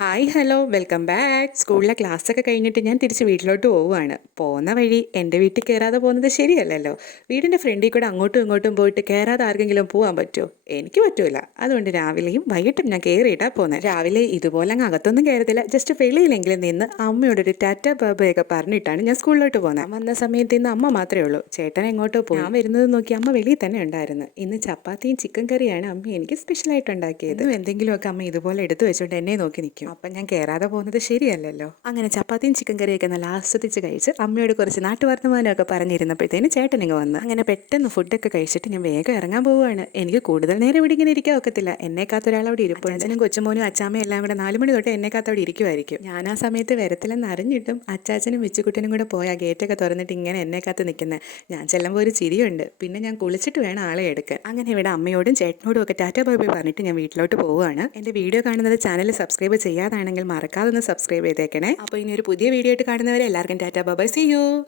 Hi hello welcome back. സ്കൂളിലെ ക്ലാസ്സൊക്കെ കഴിഞ്ഞിട്ട് ഞാൻ തിരിച്ച് വീട്ടിലോട്ട് പോവുകയാണ്. പോകുന്ന വഴി എൻ്റെ വീട്ടിൽ കയറാതെ പോകുന്നത് ശരിയല്ലല്ലോ. വീടിൻ്റെ ഫ്രണ്ടിൽ കൂടെ അങ്ങോട്ടും ഇങ്ങോട്ടും പോയിട്ട് കയറാതെ ആർക്കെങ്കിലും പോകാൻ പറ്റുമോ? എനിക്ക് പറ്റൂല. അതുകൊണ്ട് രാവിലെയും വൈകിട്ടും ഞാൻ കയറിയിട്ടാണ് പോകുന്നത്. രാവിലെ ഇതുപോലെ അങ്ങ് അകത്തൊന്നും കയറത്തില്ല, ജസ്റ്റ് വെളിയിലെങ്കിലും നിന്ന് അമ്മയോടൊരു ടാറ്റ ബാബയൊക്കെ പറഞ്ഞിട്ടാണ് ഞാൻ സ്കൂളിലോട്ട് പോകുന്നത്. വന്ന സമയത്ത് ഇന്ന് അമ്മ മാത്രമേ ഉള്ളൂ. ചേട്ടൻ എങ്ങോട്ടോ പോയി. ഞാൻ വരുന്നത് നോക്കി അമ്മ വെളിയിൽ തന്നെ ഉണ്ടായിരുന്നു. ഇന്ന് ചപ്പാത്തിയും ചിക്കൻ കറിയാണ് അമ്മ എനിക്ക് സ്പെഷ്യലായിട്ട് ഉണ്ടാക്കിയത്. എന്തെങ്കിലുമൊക്കെ അമ്മ ഇതുപോലെ എടുത്തു വെച്ചുകൊണ്ട് എന്നെ നോക്കി നിൽക്കും. അപ്പം ഞാൻ കയറാതെ പോകുന്നത് ശരിയല്ലല്ലോ. അങ്ങനെ ചപ്പാത്തിയും ചിക്കൻ കറിയൊക്കെ നല്ല ആസ്വദിച്ച് കഴിച്ച് അമ്മയോട് കുറച്ച് നാട്ടുവർത്തമാനമൊക്കെ പറഞ്ഞിരുന്നപ്പോഴത്തേന് ചേട്ടൻ ഇങ്ങ് വന്ന്. അങ്ങനെ പെട്ടെന്ന് ഫുഡൊക്കെ കഴിച്ചിട്ട് ഞാൻ വേഗം ഇറങ്ങാൻ പോവുകയാണ്. എനിക്ക് കൂടുതൽ നേരം ഇവിടെ ഇങ്ങനെ ഇരിക്കാൻ ഒക്കത്തില്ല. എന്നെ കാത്ത ഒരാളവിടെ ഇരിപ്പുണ്ട്. അച്ഛനും കൊച്ചുമോനും അച്ചാമ്മയും എല്ലാം കൂടെ 4 മണി തൊട്ട് എന്നെ കാത്ത അവിടെ ഇരിക്കുമായിരിക്കും. ഞാൻ ആ സമയത്ത് വരത്തില്ലെന്ന് അറിഞ്ഞിട്ടും അച്ചാച്ചനും വിച്ചുകുട്ടനും കൂടെ പോയി ആ ഗേറ്റൊക്കെ തുറന്നിട്ട് ഇങ്ങനെ എന്നെ കാത്ത് നിൽക്കുന്നത്. ഞാൻ ചെല്ലുമ്പോൾ ഒരു ചിരിയുണ്ട്. പിന്നെ ഞാൻ കുളിച്ചിട്ട് വേണം ആളെ എടുക്കാൻ. അങ്ങനെ ഇവിടെ അമ്മയോടും ചേട്ടനോടും ഒക്കെ ടാറ്റ ബൈ ബൈ പറഞ്ഞിട്ട് ഞാൻ വീട്ടിലോട്ട് പോവുകയാണ്. എൻ്റെ വീഡിയോ കാണുന്നത് ചാനൽ സബ്സ്ക്രൈബ് ചെയ്യാതാണെങ്കിൽ മറക്കാതെ ഒന്ന് സബ്സ്ക്രൈബ് ചെയ്തേക്കണേ. അപ്പോൾ ഇനി ഒരു പുതിയ വീഡിയോ ആയിട്ട് കാണുന്നവരെ എല്ലാവർക്കും tata bye bye, see U.